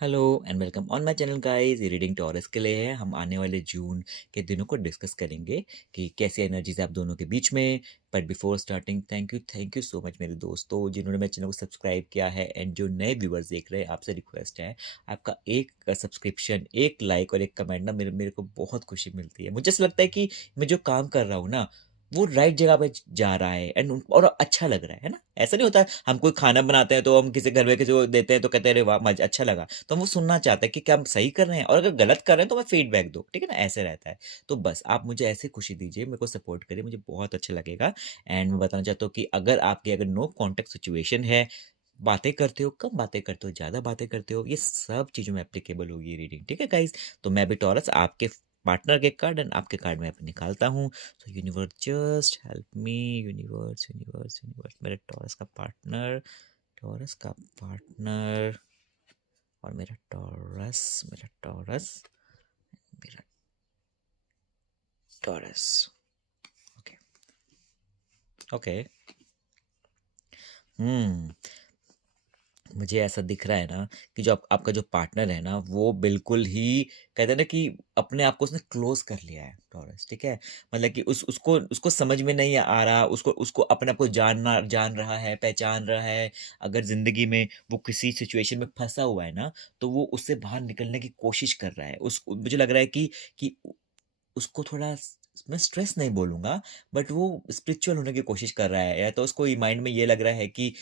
Hello and welcome on my channel guys. ये reading taurus के लिए है। हम आने वाले जून के दिनों को डिस्कस करेंगे कि कैसी एनर्जीज है आप दोनों के बीच में। But before starting thank you so much मेरे दोस्तों जिन्होंने मेरे चैनल को सब्सक्राइब किया है, एंड जो नए व्यूवर्स देख रहे हैं आपसे रिक्वेस्ट है, आपका एक सब्सक्रिप्शन, एक लाइक और एक कमेंट ना मेरे मेरे को बहुत खुशी मिलती है। मुझे ऐसा लगता है कि मैं जो काम कर रहा हूँ ना वो राइट जगह पे जा रहा है एंड और अच्छा लग रहा है ना। ऐसा नहीं होता हम कोई खाना बनाते हैं तो हम किसी घर में किसी को देते हैं तो कहते हैं अरे वाह मजा अच्छा लगा, तो हम वो सुनना चाहते हैं कि क्या हम सही कर रहे हैं, और अगर गलत कर रहे हैं तो मैं फीडबैक दो, ठीक है ना। ऐसे रहता है। तो बस आप मुझे ऐसे खुशी दीजिए, मेरे को सपोर्ट करिए, मुझे बहुत अच्छा लगेगा। एंड मैं बताना चाहता हूँ कि अगर नो कॉन्टेक्ट सिचुएशन है, बातें करते हो, कम बातें करते हो, ज्यादा बातें करते हो, ये सब चीजों में एप्लीकेबल होगी ये रीडिंग, ठीक है गाइज। तो मैं भी टॉरस आपके पार्टनर के कार्ड एंड आपके कार्ड में यहाँ पे निकालता हूँ। सो universe just help me. Universe universe universe, मेरे टॉरस का पार्टनर और मेरा टॉरस। Okay okay. हम्म मुझे ऐसा दिख रहा है ना कि जो आपका जो पार्टनर है ना वो बिल्कुल ही कहते हैं ना कि अपने आप को उसने क्लोज कर लिया है टॉरस, ठीक है। मतलब कि उसको उसको समझ में नहीं आ रहा, उसको उसको अपने आप को जान रहा है, पहचान रहा है। अगर जिंदगी में वो किसी सिचुएशन में फंसा हुआ है ना तो वो उससे बाहर निकलने की कोशिश कर रहा है। उस मुझे लग रहा है कि उसको थोड़ा मैं स्ट्रेस नहीं बोलूँगा, बट वो स्पिरिचुअल होने की कोशिश कर रहा है, या तो उसको माइंड में ये लग रहा है कि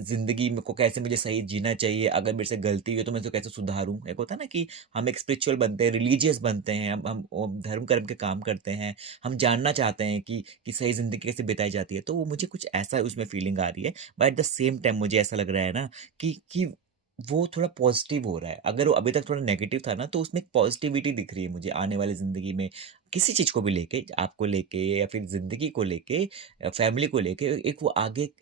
ज़िंदगी में को कैसे मुझे सही जीना चाहिए, अगर मेरे से गलती हुई है तो मैं इसको कैसे सुधारूँ। एक होता है ना कि हम एक स्पिरिचुअल बनते हैं, रिलीजियस बनते हैं, हम वो धर्म कर्म के काम करते हैं, हम जानना चाहते हैं कि सही ज़िंदगी कैसे बिताई जाती है। तो वो मुझे कुछ ऐसा उसमें फीलिंग आ रही है, but at the same time मुझे ऐसा लग रहा है ना कि वो थोड़ा पॉजिटिव हो रहा है। अगर वो अभी तक थोड़ा नेगेटिव था ना तो उसमें एक पॉजिटिविटी दिख रही है मुझे आने वाली ज़िंदगी में। किसी चीज़ को भी लेके, आपको लेके या फिर ज़िंदगी को लेके, फैमिली को लेके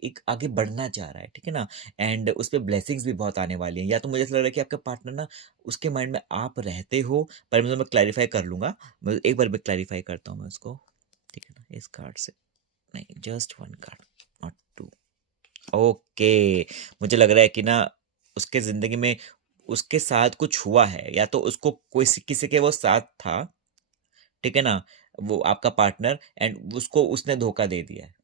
एक आगे बढ़ना चाह रहा है, ठीक है ना? एंड उसपे ब्लेसिंग्स भी बहुत आने वाली हैं। या तो मुझे ऐसा लग रहा है कि आपका पार्टनर ना उसके माइंड में आप रहते हो, पर मैं क्लैरिफ़ाई कर लूँगा। मैं एक बार मैं क्लैरिफ़ाई करता हूँ मैं उसको, ठीक है ना? इस कार्ड से नहीं, जस्ट 1 कार्ड, नॉट 2। ओके। मुझे लग रहा है कि ना उसके ज़िंदगी में उसके साथ कुछ हुआ है, या तो उसको कोई किसी के वो साथ था, ठीक है ना? वो आपका पार्टनर, एंड उसको उसने धोखा दे दिया है।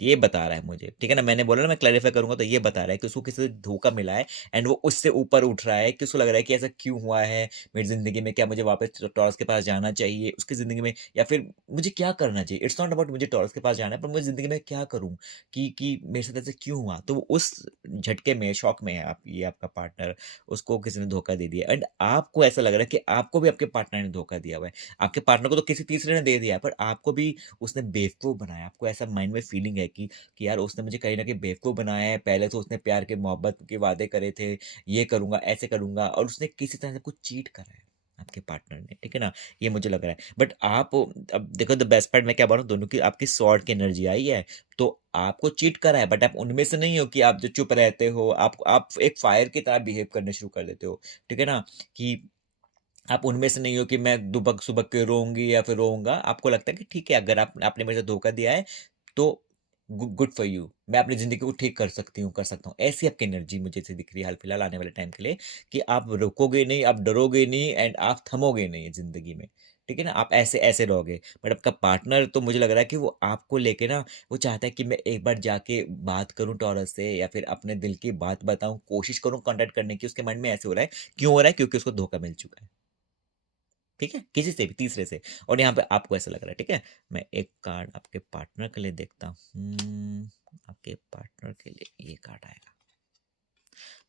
ये बता रहा है मुझे, ठीक है ना। मैंने बोला ना मैं क्लैरिफाई करूंगा, तो ये बता रहा है कि उसको किसी से धोखा मिला है, एंड वो उससे ऊपर उठ रहा है कि उसको लग रहा है कि ऐसा क्यों हुआ है मेरी जिंदगी में, क्या मुझे वापस टॉरस के पास जाना चाहिए उसकी जिंदगी में, या फिर मुझे क्या करना चाहिए। इट्स नॉट अबाउट मुझे टॉरस के पास जाना है, पर मुझे जिंदगी में क्या करूं कि मेरे साथ ऐसे क्यों हुआ। तो वो उस झटके में, शौक में है आप, ये आपका पार्टनर, उसको किसी ने धोखा दे दिया, एंड आपको ऐसा लग रहा है कि आपको भी आपके पार्टनर ने धोखा दिया हुआ है। आपके पार्टनर को तो किसी तीसरे ने दे दिया है, पर आपको भी उसने बेवकूफ बनाया। आपको ऐसा माइंड में फीलिंग है कि यार उसने मुझे कहीं न कहीं बेवकूफ़ बनाया है। पहले तो उसने प्यार के मोहब्बत के वादे करे थे, ये करूँगा, ऐसे करूँगा, और उसने किसी तरह से कुछ चीट करा है आपके पार्टनर ने, ठीक है ना? ये मुझे लग रहा है। बट आप अब देखो, द बेस्ट पार्ट मैं क्या बोल रहा हूँ, दोनों की आपकी स्वॉर्ड की एनर्जी आई है, तो आपको चीट करा है, बट आप उनमें से नहीं हो कि आप जो चुप रहते हो, आप एक फायर की तरह बिहेव करना शुरू कर देते हो, ठीक है ना? कि आप उनमें से नहीं हो कि मैं दुबक-सुबक के रोऊँगी या फिर रोऊँगा। आपको लगता है कि ठीक है, अगर आपने मेरे साथ धोखा दिया है तो गुड फॉर यू, मैं अपनी ज़िंदगी को ठीक कर सकती हूँ, कर सकता हूँ। ऐसी आपकी एनर्जी मुझे ऐसे दिख रही है हाल-फिलहाल आने वाले टाइम के लिए, कि आप रुकोगे नहीं, आप डरोगे नहीं, एंड आप थमोगे नहीं ज़िंदगी में, ठीक है ना? आप ऐसे रहोगे। बट आपका पार्टनर तो मुझे लग रहा है कि वो आपको लेके ना वो चाहता है कि मैं एक बार जाके बात करूँ टॉरस से, या फिर अपने दिल की बात बताऊँ, कोशिश करूँ कॉन्टैक्ट करने की। उसके माइंड में ऐसे हो रहा है, क्यों हो रहा है? क्योंकि उसको धोखा मिल चुका है। ठीक है? किसी से भी, तीसरे से, और यहाँ पे आपको ऐसा लग रहा है, ठीक है? मैं एक कार्ड आपके पार्टनर के लिए देखता हूँ। आपके पार्टनर के लिए ये कार्ड आएगा।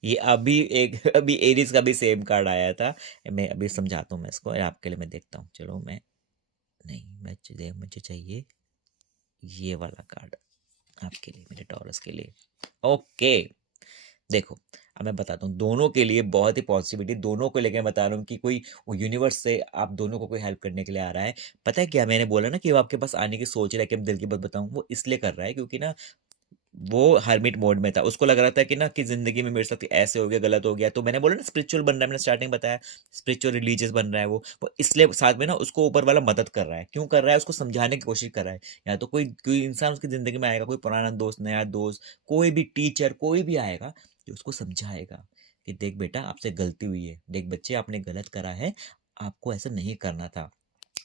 ये अभी एक अभी एरीज़ का भी सेम कार्ड आया था। मैं अभी समझाता हूँ मैं इसको, और आपके लिए मैं देखता हूँ। चलो मैं नहीं, मुझे चाहिए ये वाला कार्ड आपके लिए, मेरे टॉरस के लिए। ओके। देखो, अब मैं बताता हूँ दोनों के लिए बहुत ही पॉजिटिविटी, दोनों को लेके मैं बता रहा हूँ कि कोई वो यूनिवर्स से आप दोनों को कोई हेल्प करने के लिए आ रहा है। पता है क्या, मैंने बोला ना कि वो आपके पास आने की सोच रहा है कि मैं दिल की बात बताऊँ, वो इसलिए कर रहा है क्योंकि ना वो हर्मिट मोड में था। उसको लग रहा था कि ना कि ज़िंदगी में मेरे साथ ऐसे हो गया, गलत हो गया। तो मैंने बोला ना स्पिरिचुअल बन रहा है, मैंने स्टार्टिंग बताया, स्पिरिचुअल रिलीजियस बन रहा है वो इसलिए साथ में ना उसको ऊपर वाला मदद कर रहा है। क्यों कर रहा है? उसको समझाने की कोशिश कर रहा है। या तो कोई कोई इंसान उसकी ज़िंदगी में आएगा, कोई पुराना दोस्त, नया दोस्त, कोई भी टीचर, कोई भी आएगा जो उसको समझाएगा कि देख बेटा आपसे गलती हुई है, देख बच्चे आपने गलत करा है, आपको ऐसा नहीं करना था।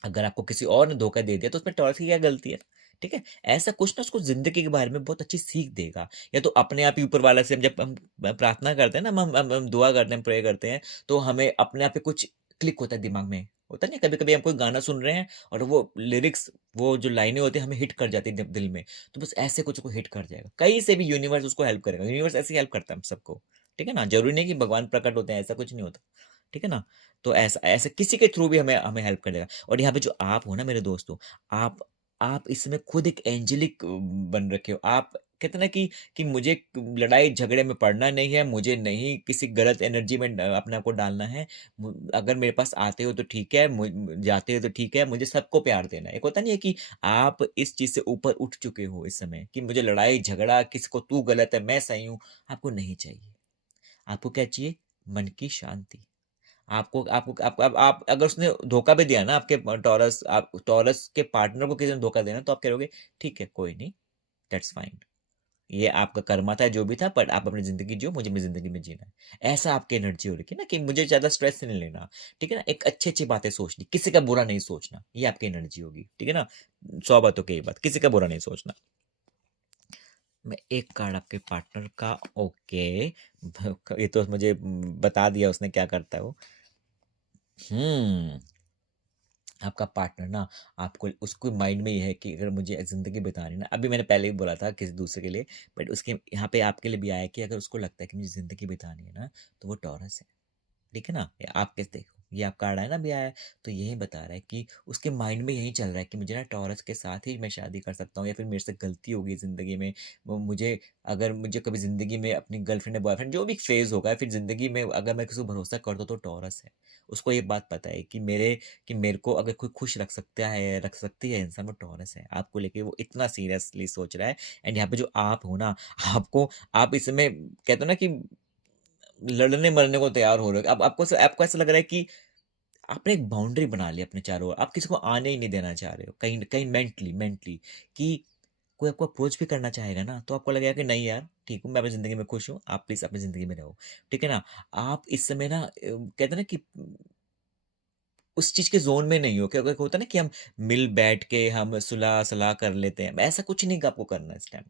अगर आपको किसी और ने धोखा दे दिया तो उसमें टॉर्च की क्या गलती है? ठीक है? ऐसा कुछ ना उसको ज़िंदगी के बारे में बहुत अच्छी सीख देगा। या तो अपने आप ही ऊपर वाला से जब हम प्रार्थना करते हैं ना, हम दुआ करते हैं, प्रे करते हैं, तो हमें अपने आप ही कुछ क्लिक होता है दिमाग में। होता नहीं है कभी-कभी हम कोई गाना सुन रहे हैं और वो लिरिक्स, वो जो लाइनें होती हैं हमें हिट कर जाती है दिल में। तो बस ऐसे कुछ को हिट कर जाएगा। कहीं से भी यूनिवर्स उसको हेल्प करेगा। यूनिवर्स ऐसे ही हेल्प करता है हम सबको। ठीक है ना? ज़रूरी नहीं कि भगवान प्रकट होते हैं, ऐसा कुछ नहीं होता। ठीक है ना? तो ऐसा ऐसे किसी के थ्रू भी हमें हमें हेल्प कर देगा। और यहाँ पे जो आप हो ना मेरे दोस्तों, आप आप इस समय खुद एक एंजेलिक बन रखे हो। आप कहते हैं ना कि मुझे लड़ाई झगड़े में पड़ना नहीं है, मुझे नहीं किसी गलत एनर्जी में अपने आप को डालना है। अगर मेरे पास आते हो तो ठीक है, जाते हो तो ठीक है, मुझे सबको प्यार देना है। एक होता नहीं है कि आप इस चीज़ से ऊपर उठ चुके हो इस समय कि मुझे लड़ाई झगड़ा, किसी को तू गलत है मैं सही हूँ, आपको नहीं चाहिए। आपको क्या चाहिए? मन की शांति। आपको आपको आप अगर उसने धोखा भी दिया ना आपके टॉरस के पार्टनर को किसी ने धोखा दिया ना, तो आप कहोगे ठीक है, कोई नहीं, दैट्स फाइन। ये आपका कर्मा था जो भी था, बट आप अपनी ज़िंदगी जियो, मुझे अपनी ज़िंदगी में जीना है। ऐसा आपकी एनर्जी हो रखी है ना कि मुझे ज़्यादा स्ट्रेस नहीं लेना, ठीक है ना? एक अच्छी-अच्छी बातें सोचनी, किसी का बुरा नहीं सोचना, ये आपकी एनर्जी होगी, ठीक है ना? 100 बातों की एक बात, किसी का बुरा नहीं सोचना। मैं एक कार्ड आपके पार्टनर का, ओके। ये तो मुझे बता दिया उसने क्या करता है वो। हुँ। आपका पार्टनर ना, आपको उसको माइंड में ये है कि अगर मुझे ज़िंदगी बितानी है ना, अभी मैंने पहले भी बोला था किसी दूसरे के लिए, बट उसके यहाँ पे आपके लिए भी आया है कि अगर उसको लगता है कि मुझे ज़िंदगी बितानी है ना, तो वो टॉरस है। ठीक है ना? ये आप कैसे देखो, ये आप कार्ड है ना अभी आया है, तो यही बता रहा है कि उसके माइंड में यही चल रहा है कि मुझे ना टॉरस के साथ ही मैं शादी कर सकता हूँ, या फिर मेरे से गलती होगी ज़िंदगी में। वो मुझे, अगर मुझे कभी ज़िंदगी में अपनी गर्लफ्रेंड या बॉयफ्रेंड जो भी फ़ेज़ होगा, फिर ज़िंदगी में अगर मैं किसी को भरोसा कर दूँ तो टॉरस है। उसको ये बात पता है कि मेरे को अगर कोई खुश रख सकती है इंसान, वो टॉरस है। आपको लेके वो इतना सीरियसली सोच रहा है। एंड यहाँ पे जो आप हो ना, आपको आप इस समय कहते हो ना कि लड़ने मरने को तैयार हो रहे हो। अब आपको ऐसा लग रहा है कि आपने एक बाउंड्री बना ली अपने चारों ओर। आप किसी को आने ही नहीं देना चाह रहे हो। कहीं न कहीं मेंटली मेंटली कि कोई आपको अप्रोच भी करना चाहेगा ना, तो आपको लगेगा कि नहीं यार, ठीक हूँ, मैं अपनी ज़िंदगी में खुश हूँ, आप प्लीज़ अपनी ज़िंदगी में रहो। ठीक है ना? आप इस समय ना कहते हैं ना कि उस चीज़ के ज़ोन में नहीं हो, कि अगर होता है ना कि हम मिल बैठ के हम सुलह-सलाह कर लेते हैं, ऐसा कुछ नहीं आपको करना इस टाइम।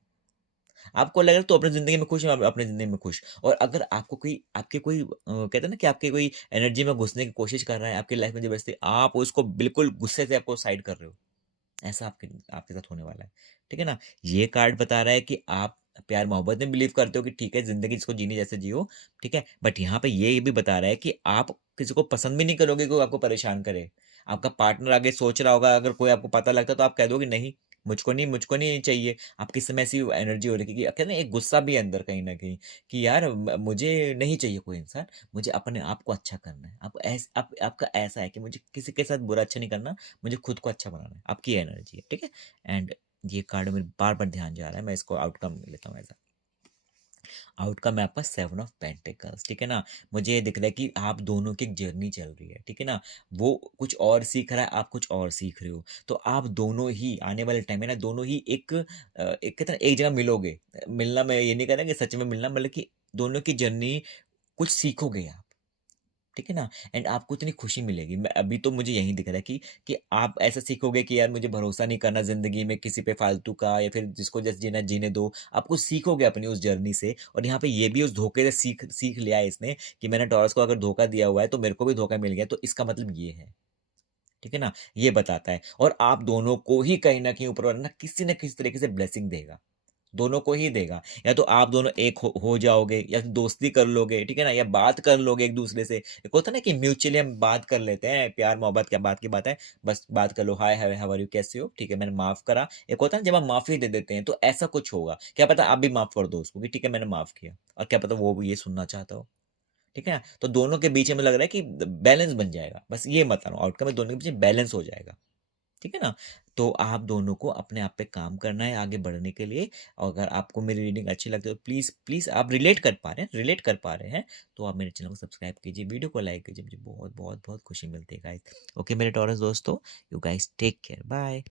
आपको लग रहा है तो अपनी ज़िंदगी में खुश हैं, आप अपनी ज़िंदगी में खुश। और अगर आपको कोई आपके कोई कहते हैं ना कि आपके कोई एनर्जी में घुसने की कोशिश कर रहा है, आपकी लाइफ़ में ज़बरदस्ती, आप उसको बिल्कुल गुस्से से आपको साइड कर रहे हो। ऐसा आपके साथ होने वाला है। ठीक है ना? ये कार्ड बता रहा है कि आप प्यार-मोहब्बत में बिलीव करते हो कि ठीक है, ज़िंदगी जिसको जीनी जैसे जियो, ठीक है? बट यहाँ पे ये भी बता रहा है कि आप किसी को पसंद भी नहीं करोगे, कोई आपको परेशान करे। आपका पार्टनर आगे सोच रहा होगा, अगर कोई आपको पता लगता है तो आप कह दोगे नहीं, मुझको नहीं चाहिए। आपकी इस समय ऐसी एनर्जी हो रही है कि कहते हैं ना एक गुस्सा भी है अंदर कहीं न कहीं कि यार मुझे नहीं चाहिए कोई इंसान, मुझे अपने आप को अच्छा करना है। आपका ऐसा है कि मुझे किसी के साथ बुरा अच्छा नहीं करना, मुझे खुद को अच्छा बनाना है, आपकी एनर्जी है, ठीक है? एंड ये कार्ड मेरे बार-बार ध्यान जा रहा है, मैं इसको आउटकम लेता हूँ ऐसा। आउटकम है आपका 7 ऑफ पेंटिकल्स, ठीक है ना? मुझे ये दिख रहा है कि आप दोनों की एक जर्नी चल रही है, ठीक है ना? वो कुछ और सीख रहा है, आप कुछ और सीख रहे हो। तो आप दोनों ही आने वाले टाइम में ना दोनों ही एक कहते हैं ना एक जगह मिलोगे। मिलना, मैं ये नहीं कह रहा कि सच में मिलना, मतलब कि दोनों की जर्नी कुछ सीखोगे आप। ठीक है ना? एंड आपको इतनी खुशी मिलेगी। मैं अभी तो मुझे यही दिख रहा है कि आप ऐसा सीखोगे कि यार मुझे भरोसा नहीं करना ज़िंदगी में किसी पे फ़ालतू का, या फिर जिसको जैसे जीना है जीने दो। आप कुछ सीखोगे अपनी उस जर्नी से, और यहाँ पे ये भी उस धोखे से सीख सीख लिया है इसने कि मैंने टॉरस को अगर धोखा दिया हुआ है तो मेरे को भी धोखा मिल गया, तो इसका मतलब ये है। ठीक है ना? ये बताता है, और आप दोनों को ही कहीं न कहीं ऊपर वाला ना किसी न किसी तरीके से ब्लेसिंग देगा। दोनों को ही देगा। या तो आप दोनों एक हो जाओगे, या फिर दोस्ती कर लोगे, ठीक है ना? या बात कर लोगे एक-दूसरे से। एक होता है ना कि म्यूचुअली हम बात कर लेते हैं, प्यार-मोहब्बत क्या बात की बात है, बस बात कर लो, हाय, हाय, हाउ आर यू, कैसे हो? ठीक है, मैंने माफ़ करा। एक होता है ना जब हम माफ़ी दे देते हैं, तो ऐसा कुछ होगा। क्या पता आप भी माफ़ कर दो उसको कि ठीक है, मैंने माफ़ किया, और क्या पता वो भी ये सुनना चाहता हो। ठीक है? तो दोनों के बीच में लग रहा है कि बैलेंस बन जाएगा। बस ये बता रहा हूँ, आउटकम में दोनों के बीच बैलेंस हो जाएगा। ठीक है ना? तो आप दोनों को अपने आप पे काम करना है आगे बढ़ने के लिए। और अगर आपको मेरी रीडिंग अच्छी लगती है तो प्लीज़, प्लीज़ आप रिलेट कर पा रहे हैं, तो आप मेरे चैनल को सब्सक्राइब कीजिए, वीडियो को लाइक कीजिए, मुझे बहुत, बहुत, बहुत खुशी मिलती है गाइज़। ओके मेरे टॉरस दोस्तों, you guys take care, bye.